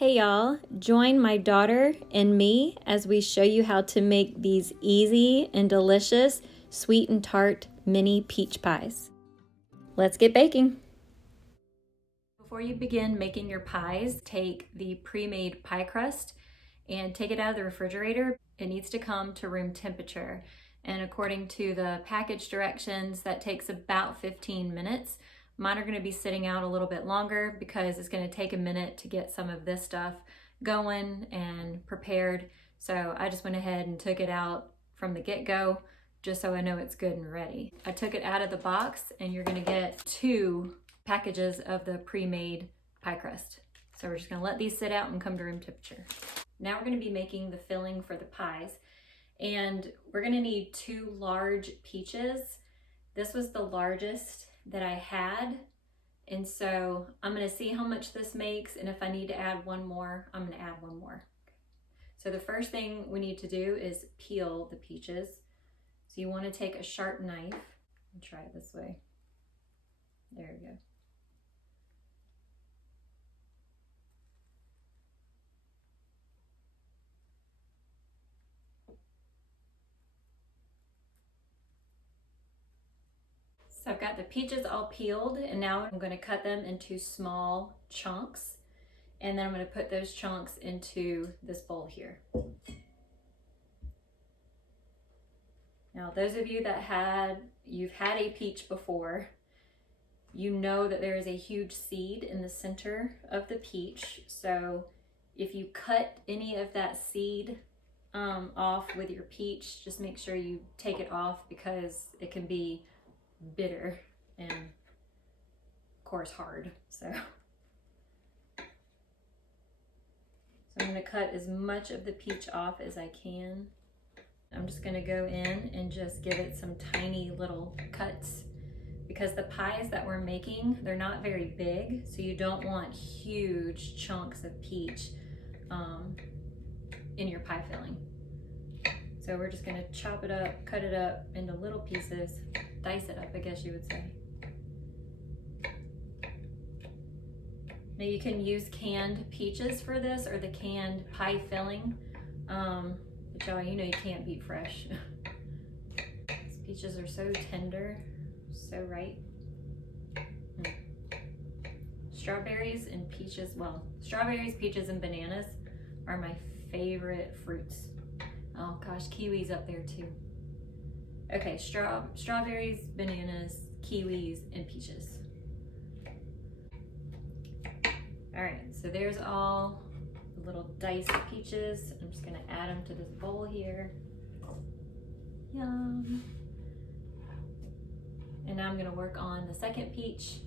Hey y'all, join my daughter and me as we show you how to make these easy and delicious sweet and tart mini peach pies. Let's get baking. Before you begin making your pies, take the pre-made pie crust and take it out of the refrigerator. It needs to come to room temperature. And according to the package directions, that takes about 15 minutes. Mine are gonna be sitting out a little bit longer because it's gonna take a minute to get some of this stuff going and prepared. So I just went ahead and took it out from the get-go just so I know it's good and ready. I took it out of the box and you're gonna get 2 packages of the pre-made pie crust. So we're just gonna let these sit out and come to room temperature. Now we're gonna be making the filling for the pies. And we're gonna need 2 large peaches. This was the largest that I had. And so I'm gonna see how much this makes, and if I need to add one more, I'm gonna add one more. So the first thing we need to do is peel the peaches. So you wanna take a sharp knife, and try it this way. There we go. So I've got the peaches all peeled, and now I'm going to cut them into small chunks, and then I'm going to put those chunks into this bowl here. Now those of you that you've had a peach before, you know that there is a huge seed in the center of the peach. So if you cut any of that seed off with your peach, just make sure you take it off because it can be bitter and of course hard. So I'm going to cut as much of the peach off as I can. I'm just going to go in and just give it some tiny little cuts because the pies that we're making, they're not very big, so you don't want huge chunks of peach in your pie filling. So we're just gonna chop it up, cut it up into little pieces, dice it up, I guess you would say. Now you can use canned peaches for this or the canned pie filling, but y'all, you know you can't beat fresh. These peaches are so tender, so ripe. Strawberries and peaches, well, strawberries, peaches, and bananas are my favorite fruits. Oh gosh, kiwis up there too. Okay, strawberries, bananas, kiwis, and peaches. All right, so there's all the little diced peaches. I'm just gonna add them to this bowl here. Yum. And now I'm gonna work on the second peach.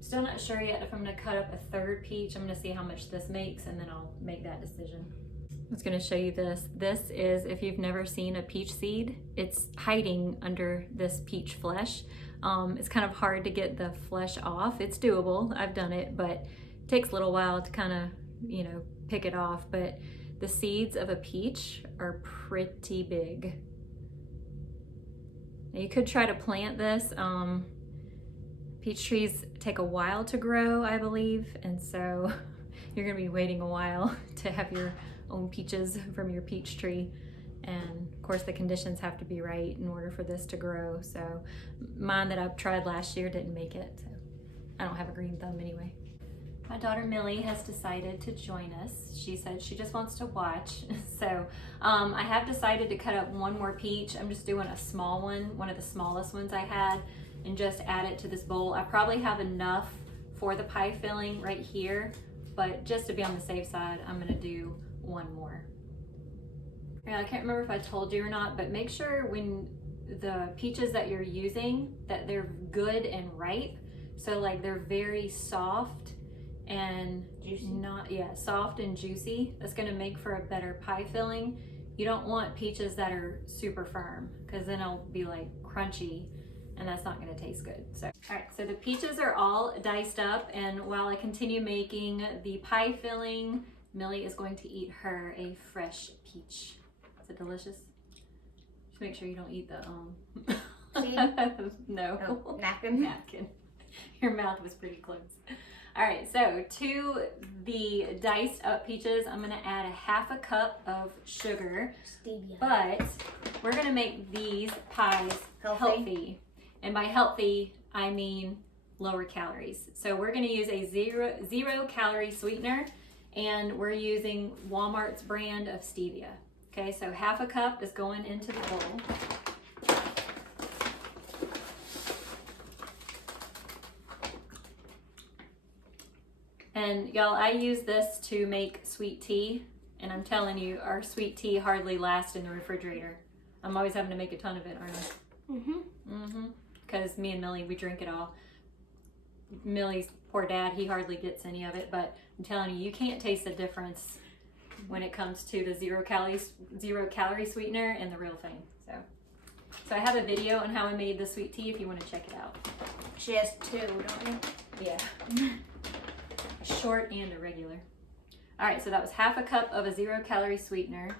Still not sure yet if I'm gonna cut up a third peach. I'm gonna see how much this makes and then I'll make that decision. I was gonna show you this. This is, if you've never seen a peach seed, it's hiding under this peach flesh. It's kind of hard to get the flesh off. It's doable, I've done it, but it takes a little while to kind of, you know, pick it off. But the seeds of a peach are pretty big. Now you could try to plant this. Peach trees take a while to grow, I believe, and so you're gonna be waiting a while to have your own peaches from your peach tree. And of course the conditions have to be right in order for this to grow. So mine that I've tried last year didn't make it, so I don't have a green thumb anyway. My daughter Millie has decided to join us. She said she just wants to watch. So I have decided to cut up one more peach. I'm just doing a small one of the smallest ones I had, and just add it to this bowl. I probably have enough for the pie filling right here, but just to be on the safe side, I'm gonna do one more. Yeah, I can't remember if I told you or not, but make sure when the peaches that you're using, that they're good and ripe. So like they're very soft and juicy. Soft and juicy. That's gonna make for a better pie filling. You don't want peaches that are super firm because then it'll be like crunchy and that's not gonna taste good. So, all right, so the peaches are all diced up, and while I continue making the pie filling, Millie is going to eat her a fresh peach. Is it delicious? Just make sure you don't eat the, No. Oh, napkin. Napkin. Your mouth was pretty close. All right, so to the diced up peaches, I'm gonna add a 1/2 cup of sugar. Stevia. But we're gonna make these pies healthy. And by healthy, I mean lower calories. So we're gonna use a zero calorie sweetener, and we're using Walmart's brand of stevia. Okay, so 1/2 cup is going into the bowl. And y'all, I use this to make sweet tea, and I'm telling you, our sweet tea hardly lasts in the refrigerator. I'm always having to make a ton of it, aren't I? Mm-hmm. Because me and Millie, we drink it all. Millie's poor dad, he hardly gets any of it, but I'm telling you, you can't taste the difference when it comes to the zero calorie sweetener and the real thing. So I have a video on how I made the sweet tea if you want to check it out. She has 2, don't you? Yeah. A short and a regular. All right, so that was 1/2 cup of a 0 calorie sweetener.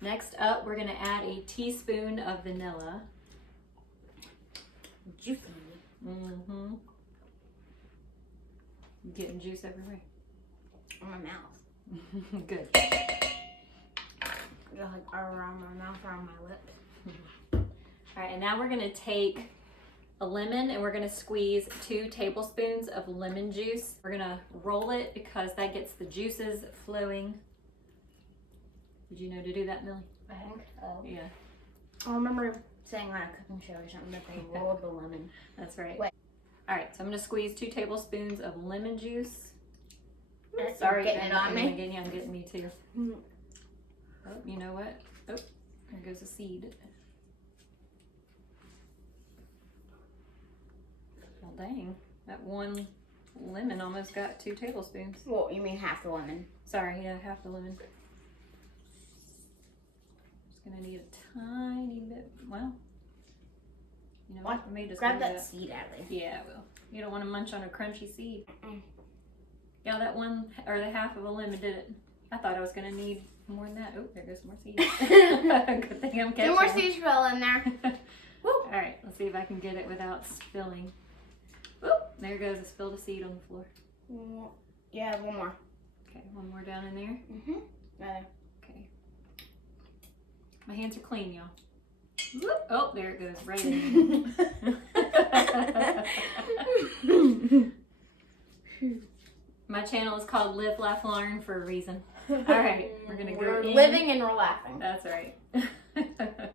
Next up, we're gonna add a teaspoon of vanilla. Juicy. Mm-hmm. Getting juice everywhere. On my mouth. Good. Like around my mouth, around my lips. All right, and now we're gonna take a lemon and we're gonna squeeze 2 tablespoons of lemon juice. We're gonna roll it because that gets the juices flowing. Did you know to do that, Millie? I think so. Yeah. I remember saying on a cooking show or something that they rolled the lemon. That's right. Wait. All right, so I'm gonna squeeze 2 tablespoons of lemon juice. That's Sorry, getting it on me. I'm getting me too. Oh, you know what? Oh, there goes a seed. Well, dang, that one lemon almost got 2 tablespoons. Well, you mean half the lemon. Sorry, yeah, half the lemon. Just gonna need a tiny bit. Well, you know what? I may just grab leave that seed out of there. Yeah, I will. You don't want to munch on a crunchy seed. Mm-mm. Yeah, that one, or the 1/2 of a lemon did it. I thought I was gonna need more than that. Oh, there goes some more seeds. Good thing I'm catching 2 more them. seeds fell in there. All right, let's see if I can get it without spilling. Whoop, there goes a spilled a seed on the floor. Yeah, 1 more. Okay, 1 more down in there. Mm-hmm. There. Okay. My hands are clean, y'all. Whoop. Oh, there it goes, right in there. My channel is called Live, Laugh, Learn for a reason. All right, we're gonna go in. Living and we're laughing. That's right. All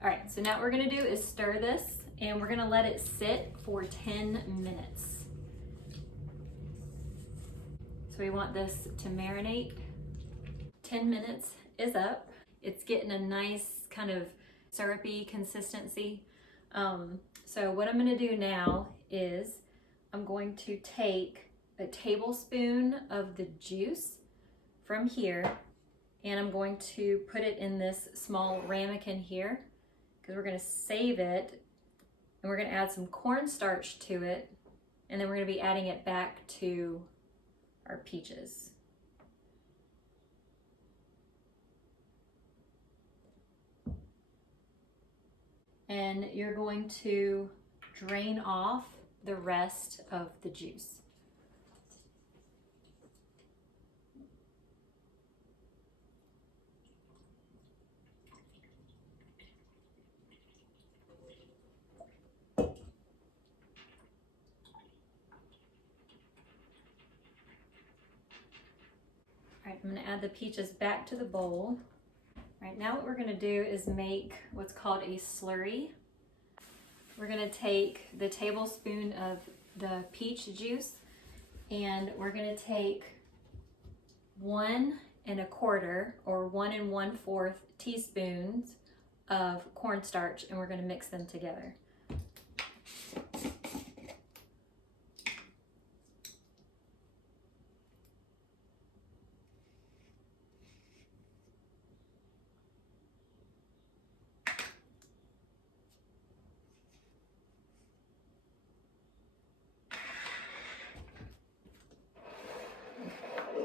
right, so now what we're gonna do is stir this, and we're gonna let it sit for 10 minutes. So we want this to marinate. 10 minutes is up. It's getting a nice kind of syrupy consistency. So what I'm gonna do now is I'm going to take a tablespoon of the juice from here, and I'm going to put it in this small ramekin here because we're gonna save it, and we're gonna add some cornstarch to it, and then we're gonna be adding it back to our peaches. And you're going to drain off the rest of the juice. All right, I'm gonna add the peaches back to the bowl. All right, now what we're gonna do is make what's called a slurry. We're gonna take the tablespoon of the peach juice, and we're gonna take 1 1/4 or 1 1/4 teaspoons of cornstarch, and we're gonna mix them together.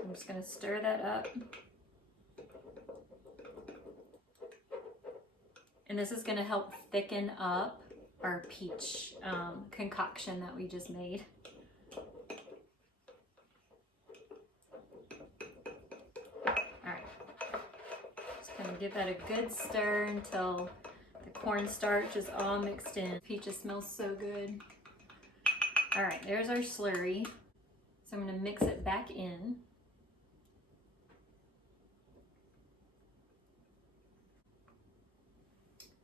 I'm just gonna stir that up. And this is gonna help thicken up our peach concoction that we just made. give that a good stir until the cornstarch is all mixed in. Peaches smells so good. All right, there's our slurry. So I'm gonna mix it back in.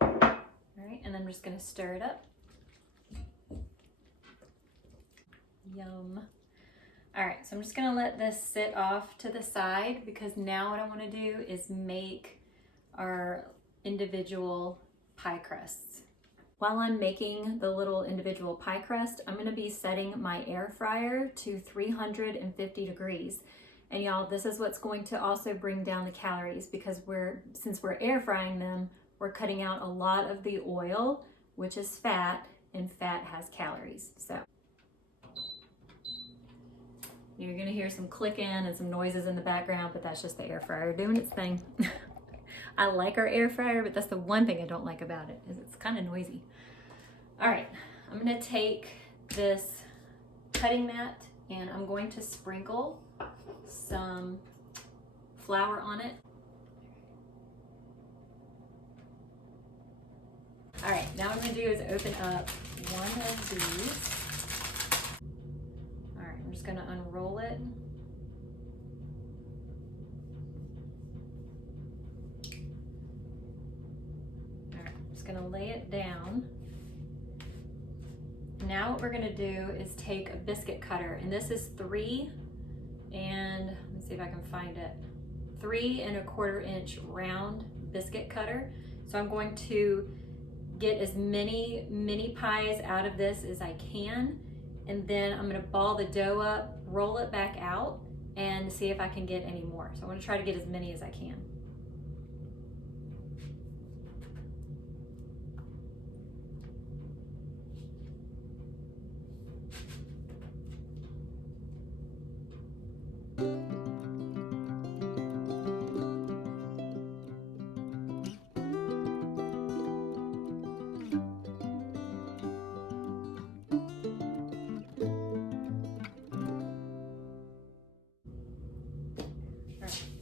All right, and then I'm just gonna stir it up. Yum. All right, so I'm just gonna let this sit off to the side because now what I wanna do is make our individual pie crusts. While I'm making the little individual pie crust, I'm gonna be setting my air fryer to 350 degrees. And y'all, this is what's going to also bring down the calories because since we're air frying them, we're cutting out a lot of the oil, which is fat, and fat has calories. So you're gonna hear some clicking and some noises in the background, but that's just the air fryer doing its thing. I like our air fryer, but that's the one thing I don't like about it, is it's kind of noisy. All right, I'm gonna take this cutting mat and I'm going to sprinkle some flour on it. All right, now what I'm gonna do is open up one of these. All right, I'm just gonna unroll it. All right, I'm just gonna lay it down. Now what we're gonna do is take a biscuit cutter, and this is 3 and, let me see if I can find it, 3 1/4 inch round biscuit cutter. So I'm going to get as many mini pies out of this as I can, and then I'm gonna ball the dough up, roll it back out, and see if I can get any more. So I'm gonna try to get as many as I can.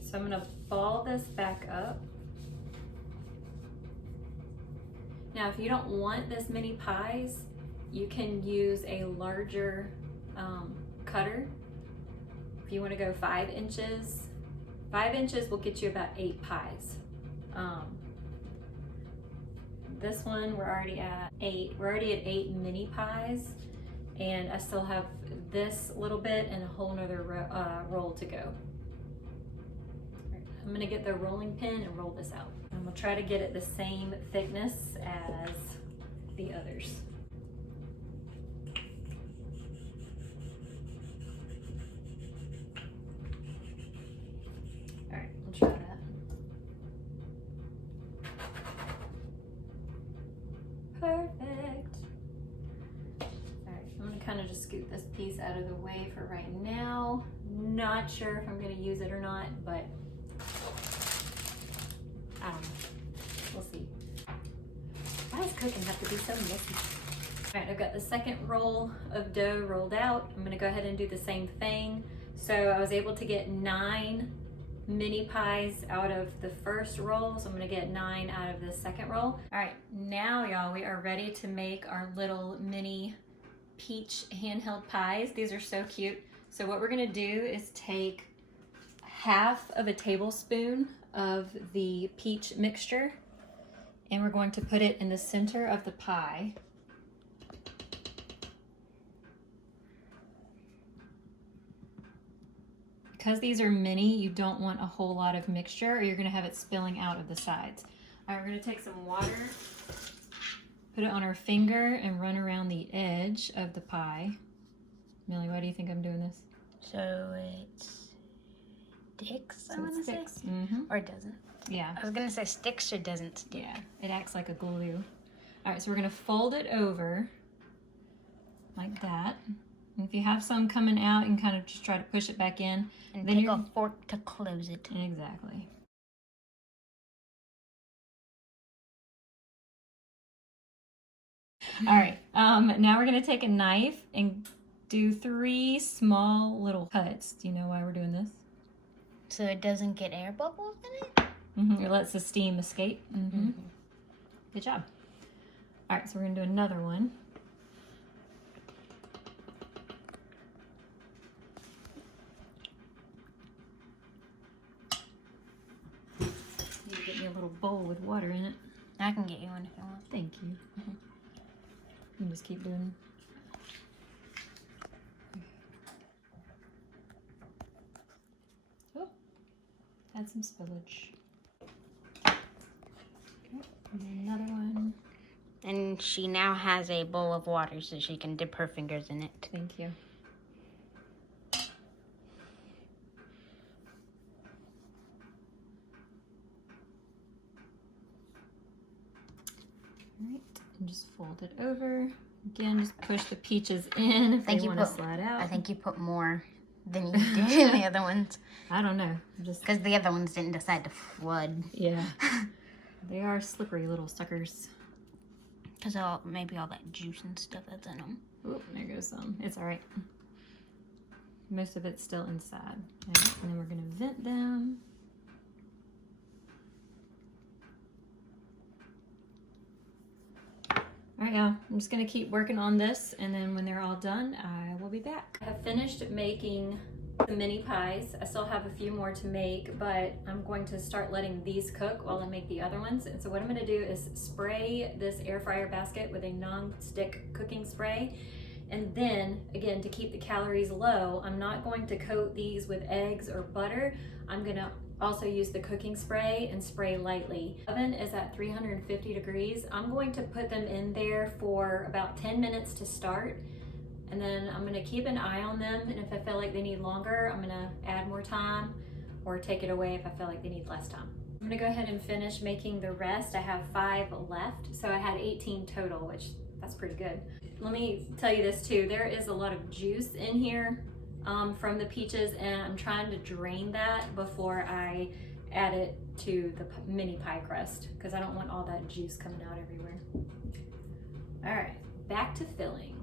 So I'm gonna ball this back up. Now, if you don't want this many pies, you can use a larger cutter. If you wanna go 5 inches, 5 inches will get you about 8 pies. This one, we're already at 8. We're already at 8 mini pies, and I still have this little bit and a whole nother roll to go. I'm gonna get the rolling pin and roll this out. I'm gonna try to get it the same thickness as the others. All right, we'll try that. Perfect. All right, I'm gonna kind of just scoot this piece out of the way for right now. Not sure if I'm gonna use it or not, but I don't know. We'll see. Why does cooking have to be so messy? All right, I've got the second roll of dough rolled out. I'm gonna go ahead and do the same thing. So I was able to get 9 mini pies out of the first roll, so I'm gonna get 9 out of the second roll. All right, now y'all, we are ready to make our little mini peach handheld pies. These are so cute. So what we're gonna do is take 1/2 of a tablespoon of the peach mixture, and we're going to put it in the center of the pie. Because these are mini, you don't want a whole lot of mixture or you're gonna have it spilling out of the sides. All right, we're gonna take some water, put it on our finger and run around the edge of the pie. Millie, why do you think I'm doing this? So it sticks, I want to say? Mm-hmm. Or it doesn't? Yeah. I was going to say sticks or doesn't stick. Yeah, it acts like a glue. All right, so we're gonna fold it over like that. And if you have some coming out, you can kind of just try to push it back in. And then take a fork to close it. Exactly. All right, now we're gonna take a knife and do 3 small little cuts. Do you know why we're doing this? So it doesn't get air bubbles in it? It lets the steam escape. Good job. All right, so we're gonna do another one. You get me a little bowl with water in it. I can get you one if you want. Thank you. You just keep doing. Oh, add some spillage. Okay, and another one. And she now has a bowl of water so she can dip her fingers in it. Thank you. Alright, and just fold it over. Again, just push the peaches in if they want to slide out. I think you put more than you did in the other ones. I don't know. Just because the other ones didn't decide to flood. Yeah. They are slippery little suckers. Because maybe all that juice and stuff that's in them. Oop, there goes some. It's all right. Most of it's still inside. Right, and then we're going to vent them. All right, y'all. I'm just going to keep working on this, and then when they're all done, I will be back. I have finished making the mini pies. I still have a few more to make, but I'm going to start letting these cook while I make the other ones. And so what I'm going to do is spray this air fryer basket with a non-stick cooking spray. And then, again, to keep the calories low, I'm not going to coat these with eggs or butter. I'm going to also use the cooking spray and spray lightly. Oven is at 350 degrees. I'm going to put them in there for about 10 minutes to start. And then I'm gonna keep an eye on them, and if I feel like they need longer, I'm gonna add more time or take it away if I feel like they need less time. I'm gonna go ahead and finish making the rest. I have 5 left, so I had 18 total, which that's pretty good. Let me tell you this too, there is a lot of juice in here from the peaches, and I'm trying to drain that before I add it to the mini pie crust, because I don't want all that juice coming out everywhere. All right, back to filling.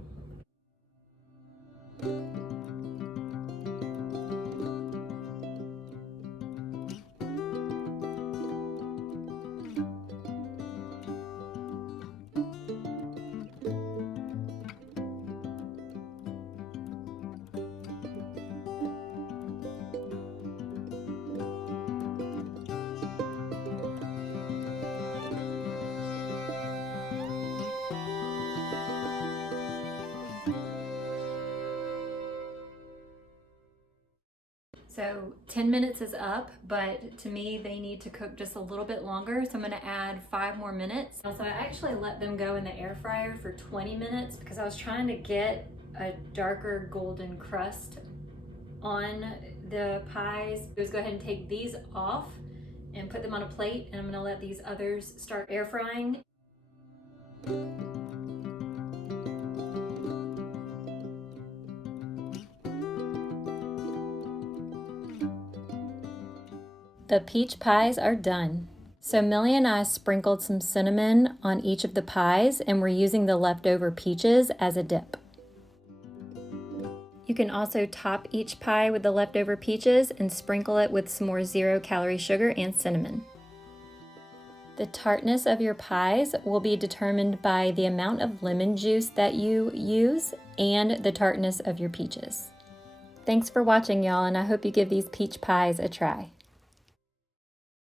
So 10 minutes is up, but to me, they need to cook just a little bit longer. So I'm gonna add 5 more minutes. So I actually let them go in the air fryer for 20 minutes because I was trying to get a darker golden crust on the pies. Let's go ahead and take these off and put them on a plate, and I'm gonna let these others start air frying. The peach pies are done. So Millie and I sprinkled some cinnamon on each of the pies, and we're using the leftover peaches as a dip. You can also top each pie with the leftover peaches and sprinkle it with some more 0-calorie sugar and cinnamon. The tartness of your pies will be determined by the amount of lemon juice that you use and the tartness of your peaches. Thanks for watching, y'all, and I hope you give these peach pies a try.